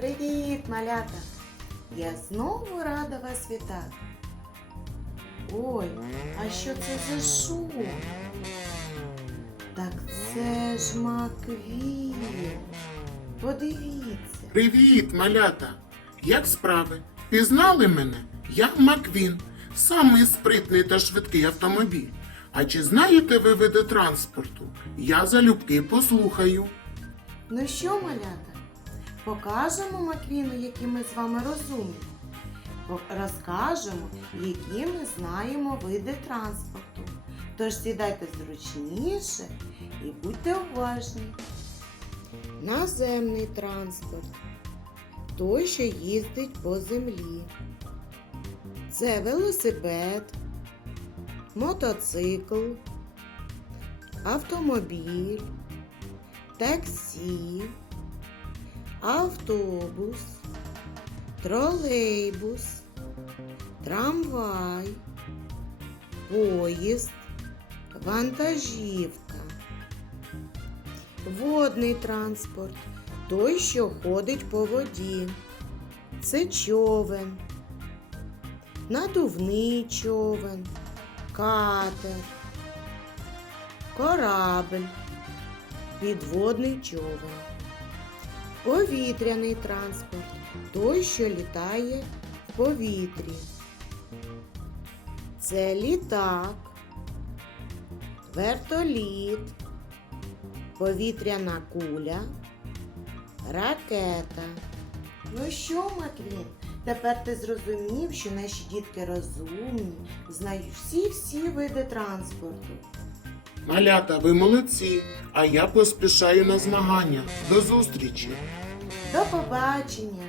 Привіт, малята! Я знову рада вас вітати. Ой, а що це за шум? Так це ж Маквін. Подивіться. Привіт, малята! Як справи? Пізнали мене? Я Маквін, самий спритний та швидкий автомобіль. А чи знаєте ви види транспорту? Я залюбки послухаю. Ну що, малята? Покажемо Маквіну, які ми з вами розумні. Розкажемо, які ми знаємо види транспорту. Тож сідайте зручніше і будьте уважні. Наземний транспорт той, що їздить по землі. Це велосипед, мотоцикл, автомобіль, таксі, автобус, тролейбус, трамвай, поїзд, вантажівка. Водний транспорт той, що ходить по воді. Це човен, надувний човен, катер, корабль, підводний човен. Повітряний транспорт той, що літає в повітрі. Це літак, вертоліт, повітряна куля, ракета. Ну що, Маквін, тепер ти зрозумів, що наші дітки розумні, знають всі-всі види транспорту. Малята, ви молодці, а я поспішаю на змагання. До зустрічі! До побачення!